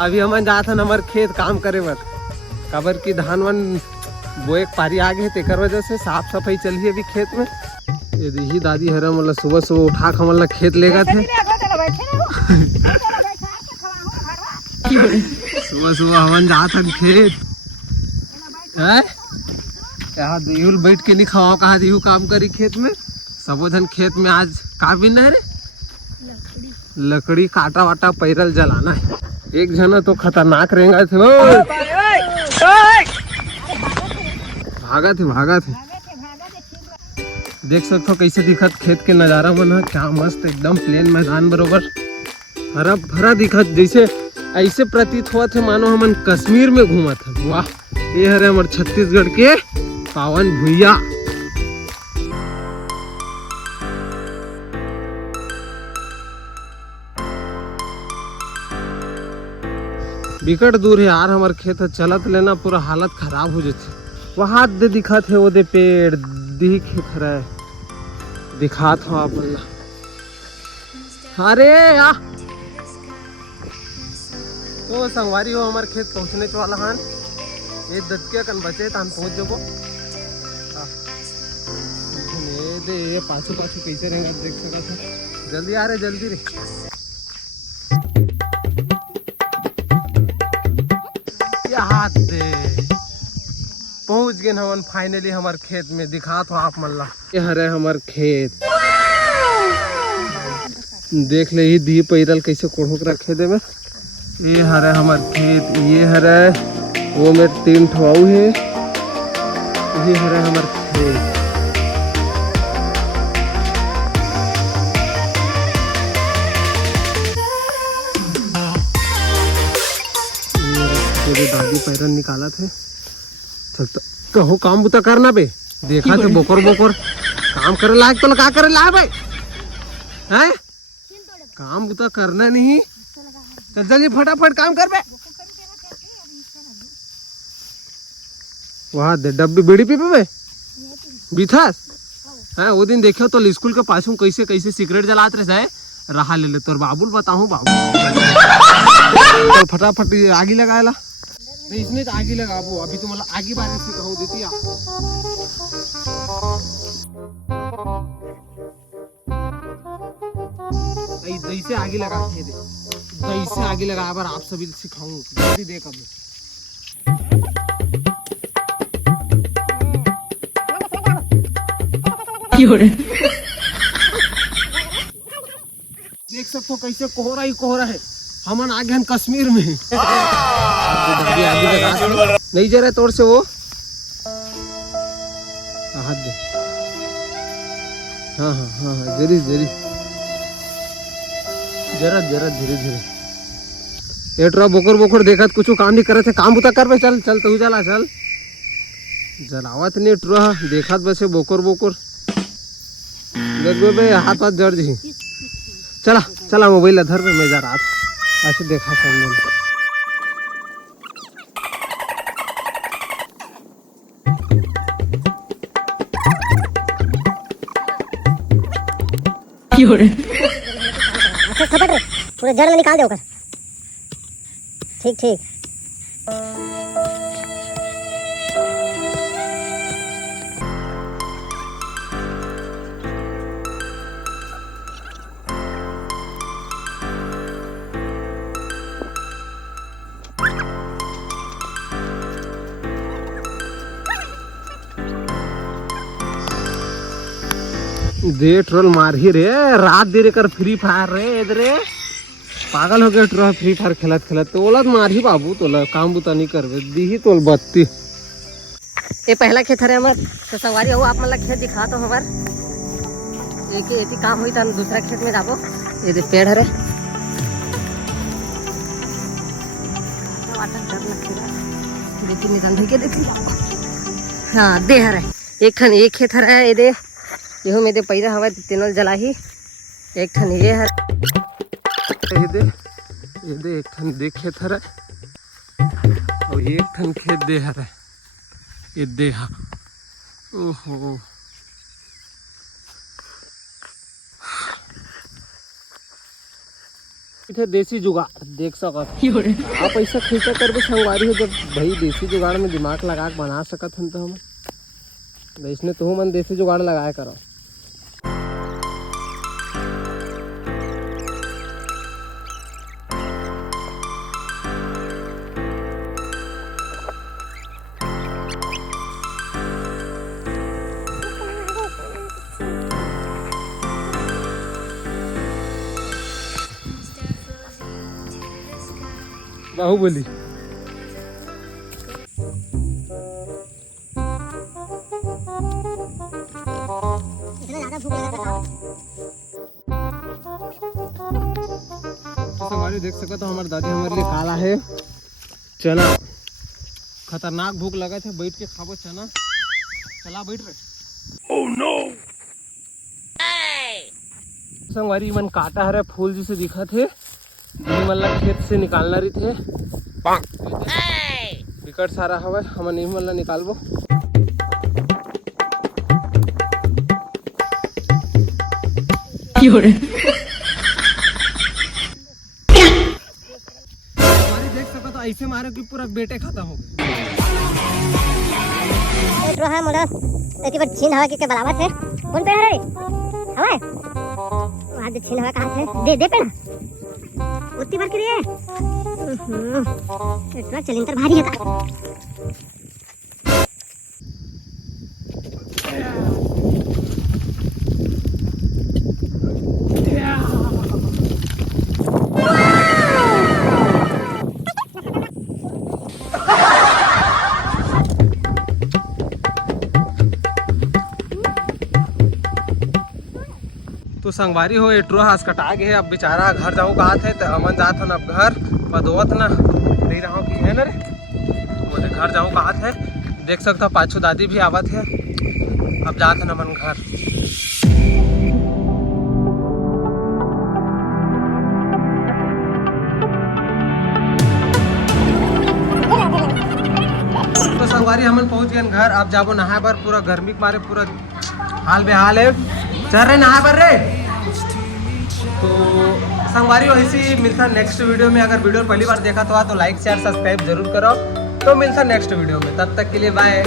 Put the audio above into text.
अभी हम जात हन हमार खेत काम करे बर, काबर की धान वन बोए पारी आ गए तेकर वजह से साफ सफाई चली अभी खेत में। ये देखी दादी हरा मतलब सुबह सुबह उठा के हमला खेत लेगा थे। सुबह सुबह हमन जात हन खेत है, यहाँ देहुल बैठ के नहीं खाओ, कहा देहू काम करी खेत में। सबो धन खेत में आज का बिना है रे, लकड़ी काटा वाटा पैरल जलाना है। एक जना तो खतरनाक रहेगा थे, भागा थे। देख सकते हो कैसे दिखत खेत के नजारा मन, क्या मस्त एकदम प्लेन मैदान बरोबर हरा भरा दिखत, जैसे ऐसे प्रतीत हुआ थे मानो हमन कश्मीर में घूमा था। वाह, ये हरे हमारे छत्तीसगढ़ के पावन भुइया। बिकट दूर है यार हमार खेत, चलत लेना पूरा हालत खराब हो जाती। वहां दे दिखत है, वो दे पेड़ दिखत रहे, दिखात हो आप अल्लाह। अरे यार तो संगवारी हो हमारे खेत पहुंचने वाला हन, ये दत्तिया कन बचे तान पहुंच जाबो। ये पाछू पाछू कैसे रहेगा देख सका था। जल्दी आ रहे, जल्दी रे। हाथ दे पहुंच गए हमन फाइनली हमार खेत में, दिखा तो आप मल्ला। ये हरे हमार खेत, देख ले ही दी पैदल कैसे कोढ़ोक रखे दे में। ये हरे हमार खेत, ये हरे वो मेरे 3 ठवाऊ है, ये हरे हमार खेत। दादी पैरन निकाला थे, चलता कहो काम बुता करना बे। देखा थे बोकर बोकर काम करे लायक तो का करे ला भाई हैं, काम बुता करना नहीं। चल जल्दी फटाफट काम कर बे। वहाँ दे डब्बी बीड़ी पी पे बिथास है। वो दिन देखो तो स्कूल के पास कैसे कैसे सिगरेट जलाते रहे, रहा ले तोर बाबुल बताऊं बाबू। तो फटाफट आगी लगाएला नहीं, इसने तो आगी लगाबो। अभी तो मतलब आगी बारे से कहूँ देती आप जैसे आगी लगा के दे, जैसे आगी लगा बार आप सभी सिखाऊं। जल्दी देख अभी देख सकते हो कैसे कोहरा ही कोहरा है। हमन आगे हम कश्मीर में नहीं जा रहा तोड़ से वो हाथ दे। हाँ हाँ हाँ हाँ, जरी जरी जरा जरा धीरे धीरे। एटरा बोकर बोकर देखत कुछ काम नहीं करे थे, काम बुता कर बे। चल चल तू जला, चल जलावत नहीं ट्रा देखत बसे बोकर बोकर देख बे हाथ हाथ जड़ जी। चला चला मोबाइल धर पे, मैं जा रहा था ऐसे देखा सामने। पूरे जड़ में निकाल दे। ठीक ठीक। दे ट्रोल मार ही रे, रात देरे कर फ्री फायर रे इधरे पागल हो गया। ट्रो फ्री फायर खेलत खेलत तो ओला मार ही बाबू, तोला काम बुता नहीं करबे दी ही तोल बत्ती। ये पहला खेत है हमार, तो सवारी हो आप मतलब खेत दिखा तो हमार एक एती काम हुई था। दूसरा खेत में जाबो, ये दे पेड़ है हाँ दे हरे एक खन एक खेत है। ये दे ये में दे पैदा हवा तीनों जला ही। एक ठन ये है, ये दे एक ठन दे खेत है और एक ठन खेत दे है। ये दे हा, ओहो इथे देसी जुगाड़ देख सकत आप ऐसा खींचा करबे संगवारी हो जब भाई देसी जुगाड़ में दिमाग लगा के बना सकत हन तो हम इसने तो मन देसी जुगाड़ लगाया करो। बाहुबली हमारे देख सको तो हमारे दादी हमारे लिए काला है चना। खतरनाक भूख लगा थे बैठ के खाबो चना। चला बैठ रहे। ओह नो संगवारी मन काटा हरे फूल जिसे दिखा थे मल्ला खेत से निकालना रही थे विकट सारा हवा हम नहीं मल्ला निकालबो। देख सको तो ऐसे मारे कि पूरा बेटे खत्म हो गए। है मोला एती पर छीन हवा के बराबर से कौन पे है हवा वहां से छीन हवा कहां से दे पे ना उतनी बार करिए इतना चलिंतर भारी है का तो संगवारी हो एट्रो हास कटा गए अब बेचारा घर जाऊँ कहा थे तो अमन जात हन अब घर बदोवत ना नहीं रहा कि है ना रे बोले घर जाऊँ कहा थे देख सकता पाछू दादी भी आवत है अब जात हन अमन घर। तो संगवारी हमन पहुंच गए घर अब जाबो नहाए बर पूरा गर्मी के मारे पूरा हाल बेहाल है चल रहे नहाए बर रे। तो संगवारी वैसे मिलता नेक्स्ट वीडियो में। अगर वीडियो पहली बार देखा तो लाइक शेयर सब्सक्राइब जरूर करो। तो मिलता नेक्स्ट वीडियो में तब तक के लिए बाय।